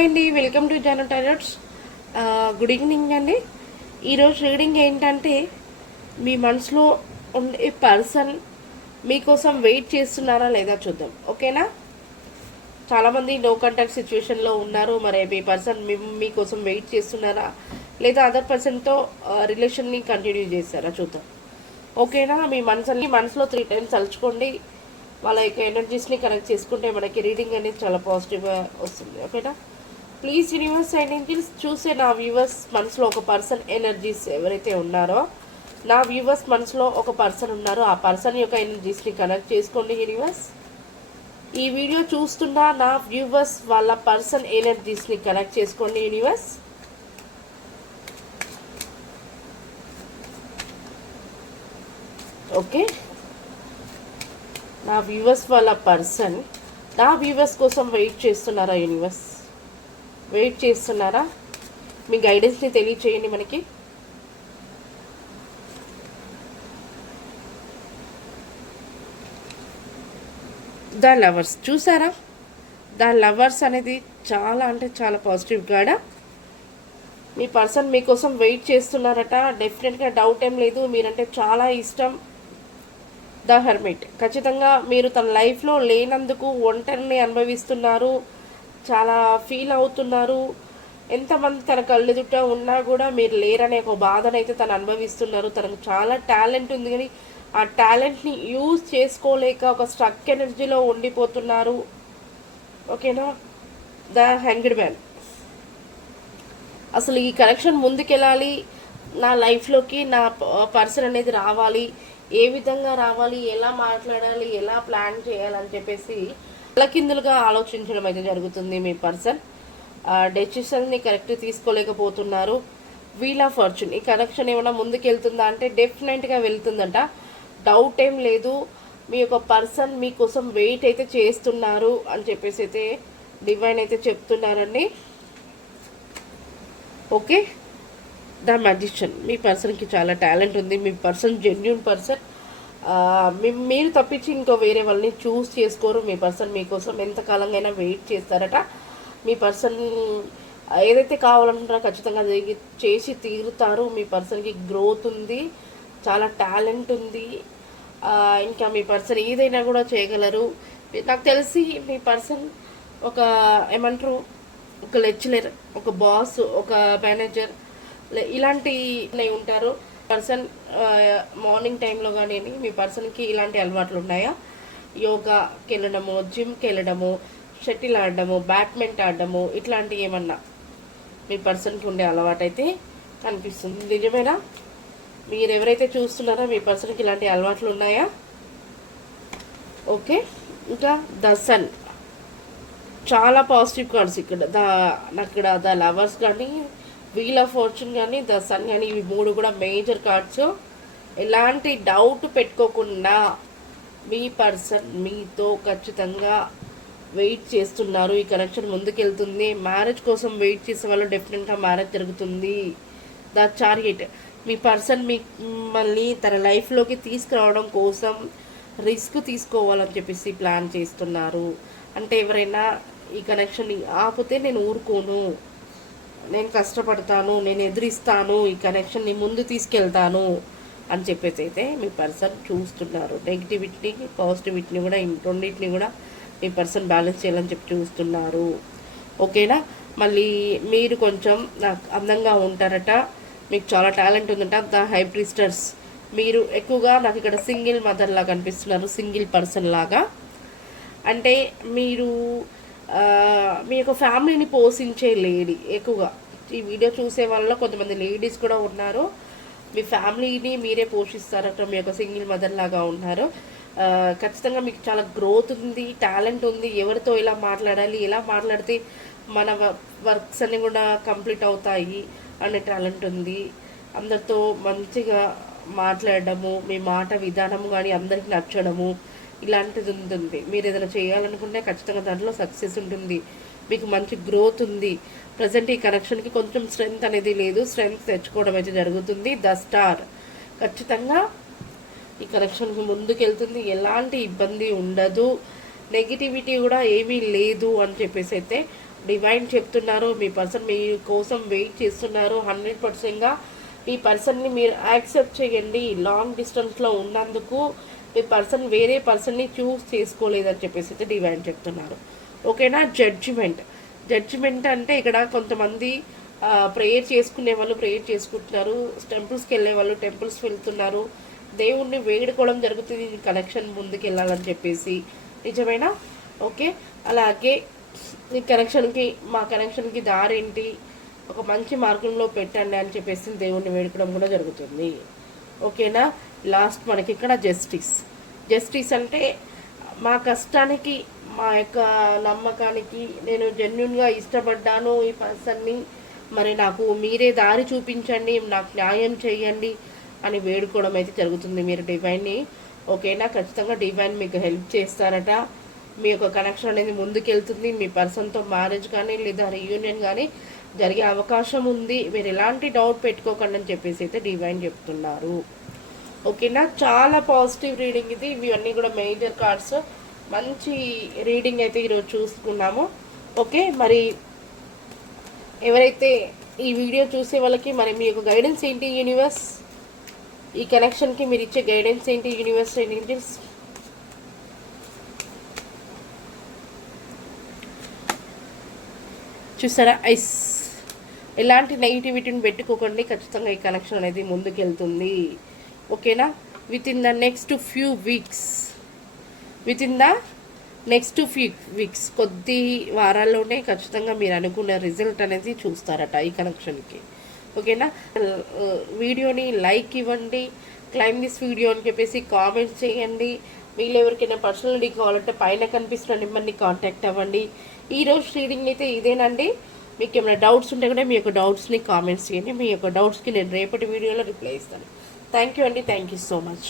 Hi అండి, welcome to Jaano Tarots. Good evening అండి. ఈరోజు రీడింగ్ ఏంటంటే, మీ మనసులో ఉండే పర్సన్ మీకోసం వెయిట్ చేస్తున్నారా లేదా చూద్దాం, ఓకేనా? చాలామంది నో కాంటాక్ట్ సిచ్యువేషన్లో ఉన్నారు. మరి మీ పర్సన్ మీకోసం వెయిట్ చేస్తున్నారా లేదా అదర్ పర్సన్తో రిలేషన్ని కంటిన్యూ చేస్తారా చూద్దాం, ఓకేనా? మీ మనసులో 3 times తలుచుకోండి. వాళ్ళ యొక్క ఎనర్జీస్ని కనెక్ట్ చేసుకుంటే మనకి రీడింగ్ అనేది చాలా పాజిటివ్గా వస్తుంది, ఓకేనా? ప్లీజ్ యూనివర్స్ అండ్ ఏంజిల్స్ చూసే నా వ్యూవర్స్ మనసులో ఒక పర్సన్ ఎనర్జీస్ ఎవరైతే ఉన్నారో, నా వ్యూవర్స్ మనసులో ఒక పర్సన్ ఉన్నారో ఆ పర్సన్ యొక్క ఎనర్జీస్ని కనెక్ట్ చేసుకోండి యూనివర్స్. ఈ వీడియో చూస్తున్న నా వ్యూవర్స్ వాళ్ళ పర్సన్ ఎనర్జీస్ని కనెక్ట్ చేసుకోండి యూనివర్స్. ఓకే, నా వ్యూవర్స్ వాళ్ళ పర్సన్ నా వ్యూవర్స్ కోసం వెయిట్ చేస్తున్నారా యూనివర్స్? వెయిట్ చేస్తున్నారా? మీ గైడెన్స్ని తెలియచేయండి మనకి. ద లవర్స్ చూసారా? ద లవర్స్ అనేది చాలా అంటే చాలా పాజిటివ్ గాడా. మీ పర్సన్ మీకోసం వెయిట్ చేస్తున్నారట. డెఫినెట్గా డౌట్ ఏం లేదు, మీరంటే చాలా ఇష్టం. ద హెర్మిట్ ఖచ్చితంగా మీరు తన లైఫ్లో లేనందుకు ఒంటరిని అనుభవిస్తున్నారు, చాలా ఫీల్ అవుతున్నారు. ఎంతమంది తన కళ్ళెదుట ఉన్నా కూడా మీరు లేరనే ఒక బాధనైతే తను అనుభవిస్తున్నారు. తనకు చాలా టాలెంట్ ఉంది కానీ ఆ టాలెంట్ని యూజ్ చేసుకోలేక ఒక స్ట్రక్ ఎనర్జీలో ఉండిపోతున్నారు, ఓకేనా? ద హ్యాంగ్డ్ మ్యాన్ అసలు ఈ కనెక్షన్ ముందుకెళ్ళాలి, నా లైఫ్లోకి నా పర్సన్ అనేది రావాలి, ఏ విధంగా రావాలి, ఎలా మాట్లాడాలి, ఎలా ప్లాన్ చేయాలని చెప్పేసి తలకిందులుగా ఆలోచించడం అయితే జరుగుతుంది. మీ పర్సన్ డెసిషన్ని కరెక్ట్ తీసుకోలేకపోతున్నారు. వీల్ ఆఫ్ ఫార్చ్యూన్ ఈ కనెక్షన్ ఏమైనా ముందుకెళ్తుందా అంటే డెఫినెట్గా వెళ్తుందంట, డౌట్ ఏం లేదు. మీ యొక్క పర్సన్ మీకోసం వెయిట్ అయితే చేస్తున్నారు అని చెప్పేసి అయితే డివైన్ అయితే చెప్తున్నారండి, ఓకే? ద మ్యాజిషియన్ మీ పర్సన్కి చాలా టాలెంట్ ఉంది. మీ పర్సన్ జెన్యూన్ పర్సన్. మీరు తప్పించి ఇంకో వేరే వాళ్ళని చూస్ చేసుకోరు. మీ పర్సన్ మీకోసం ఎంతకాలంగా వెయిట్ చేస్తారట. మీ పర్సన్ ఏదైతే కావాలంటారో ఖచ్చితంగా చేసి తీరుతారు. మీ పర్సన్కి గ్రోత్ ఉంది, చాలా టాలెంట్ ఉంది. ఇంకా మీ పర్సన్ ఏదైనా కూడా చేయగలరు. నాకు తెలిసి మీ పర్సన్ ఒక ఏమంటారు, ఒక లెక్చరర్, ఒక బాస్, ఒక మేనేజర్ ఇలాంటి ఉంటారు. పర్సన్ మార్నింగ్ టైంలో కానీ మీ పర్సన్కి ఇలాంటి అలవాట్లు ఉన్నాయా? యోగాకి వెళ్ళడము, జిమ్కి వెళ్ళడము, షటిల్ ఆడడము, బ్యాడ్మింటన్ ఆడడము, ఇట్లాంటివి ఏమన్నా మీ పర్సన్కి ఉండే అలవాటు అయితే కనిపిస్తుంది. నిజమేనా? మీరు ఎవరైతే చూస్తున్నారో మీ పర్సన్కి ఇలాంటి అలవాట్లు ఉన్నాయా? ఓకే, ఇంకా ద సన్ చాలా పాజిటివ్ కార్డ్స్ ఇక్కడ. ద లవర్స్ కానీ, వీల్ ఆఫ్ ఫార్చ్యూన్ కానీ, ద సన్ కానీ, ఇవి 3 కూడా మేజర్ కార్డ్స్. ఎలాంటి డౌట్ పెట్టుకోకుండా మీ పర్సన్ మీతో ఖచ్చితంగా వెయిట్ చేస్తున్నారు. ఈ కనెక్షన్ ముందుకెళ్తుంది. మ్యారేజ్ కోసం వెయిట్ చేసే వాళ్ళు డెఫినెట్గా మ్యారేజ్ జరుగుతుంది. ద చారియట్ మీ పర్సన్ మిమ్మల్ని తన లైఫ్లోకి తీసుకురావడం కోసం రిస్క్ తీసుకోవాలని చెప్పేసి ప్లాన్ చేస్తున్నారు. అంటే ఎవరైనా ఈ కనెక్షన్ని ఆపితే నేను ఊరుకోను, నేను కష్టపడతాను, నేను ఎదిరిస్తాను, ఈ కనెక్షన్ని ముందు తీసుకెళ్తాను అని చెప్పేసి అయితే మీ పర్సన్ చూస్తున్నారు. నెగిటివిటీని పాజిటివిటీని కూడా రెండింటిని కూడా మీ పర్సన్ బ్యాలెన్స్ చేయాలని చెప్పి చూస్తున్నారు, ఓకేనా? మళ్ళీ మీరు కొంచెం నాకు అందంగా ఉంటారట, మీకు చాలా టాలెంట్ ఉందంట. ద హైబ్రిస్టర్స్ మీరు ఎక్కువగా నాకు ఇక్కడ సింగిల్ మదర్ లాగా కనిపిస్తున్నారు, సింగిల్ పర్సన్ లాగా. అంటే మీరు మీ యొక్క ఫ్యామిలీని పోషించే లేడీ. ఎక్కువగా ఈ వీడియో చూసే వాళ్ళలో కొంతమంది లేడీస్ కూడా ఉన్నారు. మీ ఫ్యామిలీని మీరే పోషిస్తారట, మీ యొక్క సింగిల్ మదర్ లాగా ఉన్నారు. ఖచ్చితంగా మీకు చాలా గ్రోత్ ఉంది, టాలెంట్ ఉంది. ఎవరితో ఎలా మాట్లాడాలి, ఎలా మాట్లాడితే మన వర్క్స్ అన్నీ కూడా కంప్లీట్ అవుతాయి అనే టాలెంట్ ఉంది. అందరితో మంచిగా మాట్లాడడము, మీ మాట విధానము కానీ అందరికి నచ్చడము ఇలాంటిది ఉంటుంది. మీరు ఏదైనా చేయాలనుకుంటే ఖచ్చితంగా దాంట్లో సక్సెస్ ఉంటుంది. మీకు మంచి గ్రోత్ ఉంది. ప్రజెంట్ ఈ కనెక్షన్కి కొంచెం స్ట్రెంగ్త్ అనేది లేదు, స్ట్రెంగ్త్ తెచ్చుకోవడం అయితే జరుగుతుంది. ద స్టార్ ఖచ్చితంగా ఈ కనెక్షన్కి ముందుకెళ్తుంది. ఎలాంటి ఇబ్బంది ఉండదు, నెగిటివిటీ కూడా ఏమీ లేదు అని చెప్పేసి అయితే డివైన్ చెప్తున్నారు. మీ పర్సన్ మీ కోసం వెయిట్ చేస్తున్నారు. 100%గా మీ పర్సన్ని మీరు యాక్సెప్ట్ చేయండి. లాంగ్ డిస్టెన్స్లో ఉన్నందుకు మీ పర్సన్ వేరే పర్సన్ని చూస్ చేసుకోలేదని చెప్పేసి అయితే డివైన్ చెప్తున్నారు. ఓకేనా. జడ్జిమెంట్ అంటే ఇక్కడ కొంతమంది ప్రేయర్ చేసుకునే వాళ్ళు ప్రేయర్ చేసుకుంటున్నారు, టెంపుల్స్కి వెళ్ళే వాళ్ళు టెంపుల్స్ వెళ్తున్నారు, దేవుణ్ణి వేడుకోవడం జరుగుతుంది కనెక్షన్ ముందుకు వెళ్ళాలని చెప్పేసి. నిజమేనా? ఓకే. అలాగే మా కనెక్షన్కి దారేంటి, ఒక మంచి మార్గంలో పెట్టండి అని చెప్పేసి దేవుణ్ణి వేడుకోవడం కూడా జరుగుతుంది. ఓకేనా. లాస్ట్ మనకి ఇక్కడ జస్టిస్ అంటే మా కష్టానికి, మా యొక్క నమ్మకానికి నేను జెన్యున్గా ఇష్టపడ్డాను ఈ పర్సన్ని, మరి నాకు మీరే దారి చూపించండి, నాకు న్యాయం చేయండి అని వేడుకోవడం అయితే జరుగుతుంది మీరు డివైన్ని. ఓకేనా. ఖచ్చితంగా డివైన్ మీకు హెల్ప్ చేస్తారట. మీ యొక్క కనెక్షన్ అనేది ముందుకెళ్తుంది. మీ పర్సన్తో మ్యారేజ్ కానీ లేదా రీయూనియన్ కానీ జరిగే అవకాశం ఉంది. మీరు ఎలాంటి డౌట్ పెట్టుకోకండి అని చెప్పేసి అయితే డివైన్ చెప్తున్నారు. ఓకేనా. చాలా పాజిటివ్ రీడింగ్ ఇది. ఇవన్నీ కూడా మేజర్ కార్డ్స్. మంచి రీడింగ్ అయితే ఈరోజు చూసుకున్నాము. ఓకే. మరి ఎవరైతే ఈ వీడియో చూసే వాళ్ళకి మరి మీ యొక్క గైడెన్స్ ఏంటి యూనివర్స్, ఈ కనెక్షన్కి మీరు ఇచ్చే గైడెన్స్ ఏంటి యూనివర్స్ ఏంజెల్స్? చూసారా, ఎలాంటి నెగిటివిటీని పెట్టుకోకండి. ఖచ్చితంగా ఈ కనెక్షన్ అనేది ముందుకెళ్తుంది. ఓకేనా. With in the next few weeks కొద్ది వారాల్లోనే ఖచ్చితంగా మీరు అనుకున్న రిజల్ట్ అనేది చూస్తారట ఈ కనెక్షన్కి. ఓకేనా. వీడియోని లైక్ ఇవ్వండి, క్లైమ్ దిస్ వీడియో అని చెప్పేసి కామెంట్స్ చేయండి. మీరు ఎవరికైనా పర్సనల్ రీడింగ్ కావాలంటే పైన కనిపిస్తున్న నెంబర్ని కాంటాక్ట్ అవ్వండి. ఈరోజు రీడింగ్ అయితే ఇదేనండి. మీకు ఏమైనా డౌట్స్ ఉంటే కూడా మీ యొక్క డౌట్స్ని కామెంట్స్ చేయండి. మీ యొక్క డౌట్స్కి నేను రేపటి వీడియోలో రిప్లై ఇస్తాను. థ్యాంక్ యూ అండి. Thank you so much.